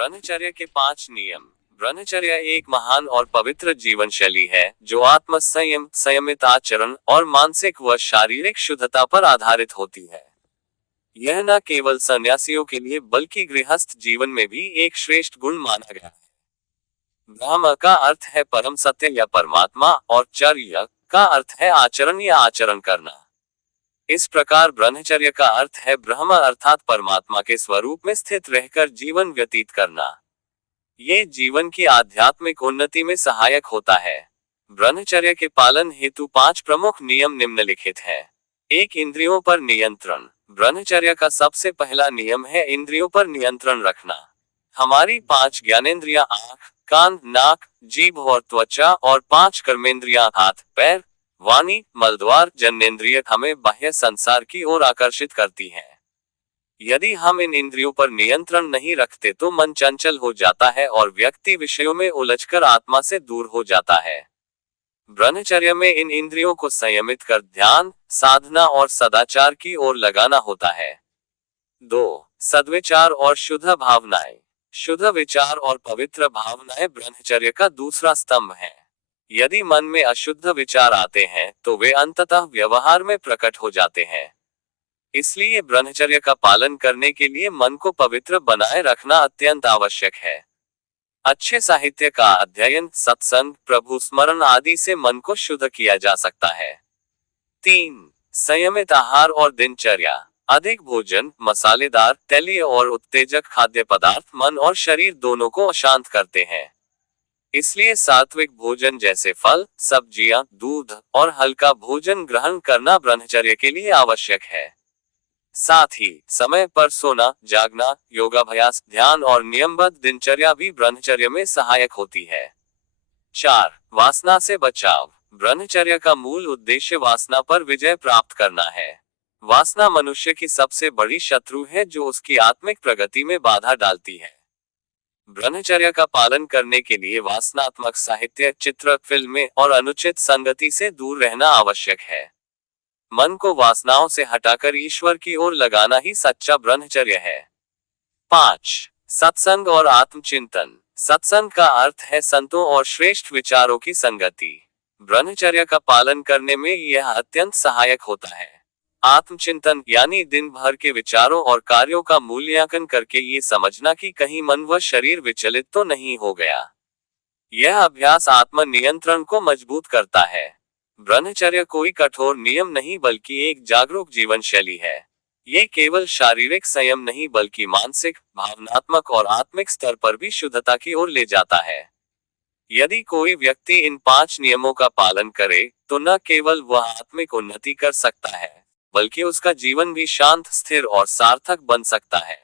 ब्रह्मचर्य के 5 नियम। ब्रह्मचर्य एक महान और पवित्र जीवन शैली है जो आत्म संयम, संयमित आचरण और मानसिक व शारीरिक शुद्धता पर आधारित होती है। यह न केवल सन्यासियों के लिए बल्कि गृहस्थ जीवन में भी एक श्रेष्ठ गुण माना गया है। ब्रह्म का अर्थ है परम सत्य या परमात्मा और चर्य का अर्थ है आचरण या आचरण करना। इस प्रकार ब्रह्मचर्य का अर्थ है ब्रह्म अर्थात परमात्मा के स्वरूप में स्थित रहकर जीवन व्यतीत करना। ये जीवन की आध्यात्मिक उन्नति में सहायक होता है। ब्रह्मचर्य के पालन हेतु 5 प्रमुख नियम निम्नलिखित है। 1. इंद्रियों पर नियंत्रण। ब्रह्मचर्य का सबसे पहला नियम है इंद्रियों पर नियंत्रण रखना। हमारी 5 ज्ञानेंद्रियां आंख, कान, नाक, जीभ और त्वचा और 5 कर्मेंद्रियां हाथ, पैर, वाणी, मलद्वार, जननेंद्रिय हमें बाह्य संसार की ओर आकर्षित करती हैं। यदि हम इन इंद्रियों पर नियंत्रण नहीं रखते तो मन चंचल हो जाता है और व्यक्ति विषयों में उलझकर आत्मा से दूर हो जाता है। ब्रह्मचर्य में इन इंद्रियों को संयमित कर ध्यान, साधना और सदाचार की ओर लगाना होता है। 2. सद्विचार और शुद्ध भावनाएं। शुद्ध विचार और पवित्र भावनाएं ब्रह्मचर्य का दूसरा स्तंभ है। यदि मन में अशुद्ध विचार आते हैं तो वे अंततः व्यवहार में प्रकट हो जाते हैं। इसलिए ब्रह्मचर्य का पालन करने के लिए मन को पवित्र बनाए रखना अत्यंत आवश्यक है। अच्छे साहित्य का अध्ययन, सत्संग, प्रभु स्मरण आदि से मन को शुद्ध किया जा सकता है। 3. संयमित आहार और दिनचर्या। अधिक भोजन, मसालेदार, तैलीय और उत्तेजक खाद्य पदार्थ मन और शरीर दोनों को अशांत करते हैं। इसलिए सात्विक भोजन जैसे फल, सब्जियां, दूध और हल्का भोजन ग्रहण करना ब्रह्मचर्य के लिए आवश्यक है। साथ ही समय पर सोना, जागना, योगाभ्यास, ध्यान और नियमबद्ध दिनचर्या भी ब्रह्मचर्य में सहायक होती है। 4. वासना से बचाव। ब्रह्मचर्य का मूल उद्देश्य वासना पर विजय प्राप्त करना है। वासना मनुष्य की सबसे बड़ी शत्रु है जो उसकी आत्मिक प्रगति में बाधा डालती है। ब्रह्मचर्य का पालन करने के लिए वासनात्मक साहित्य, चित्र, फिल्में और अनुचित संगति से दूर रहना आवश्यक है। मन को वासनाओं से हटाकर ईश्वर की ओर लगाना ही सच्चा ब्रह्मचर्य है। 5. सत्संग और आत्मचिंतन। सत्संग का अर्थ है संतों और श्रेष्ठ विचारों की संगति। ब्रह्मचर्य का पालन करने में यह अत्यंत सहायक होता है। आत्मचिंतन यानी दिन भर के विचारों और कार्यों का मूल्यांकन करके ये समझना कि कहीं मन व शरीर विचलित तो नहीं हो गया। यह अभ्यास आत्म नियंत्रण को मजबूत करता है। ब्रह्मचर्य कोई कठोर नियम नहीं बल्कि एक जागरूक जीवन शैली है। ये केवल शारीरिक संयम नहीं बल्कि मानसिक, भावनात्मक और आत्मिक स्तर पर भी शुद्धता की ओर ले जाता है। यदि कोई व्यक्ति इन 5 नियमों का पालन करे तो न केवल वह आत्मिक उन्नति कर सकता है बल्कि उसका जीवन भी शांत, स्थिर और सार्थक बन सकता है।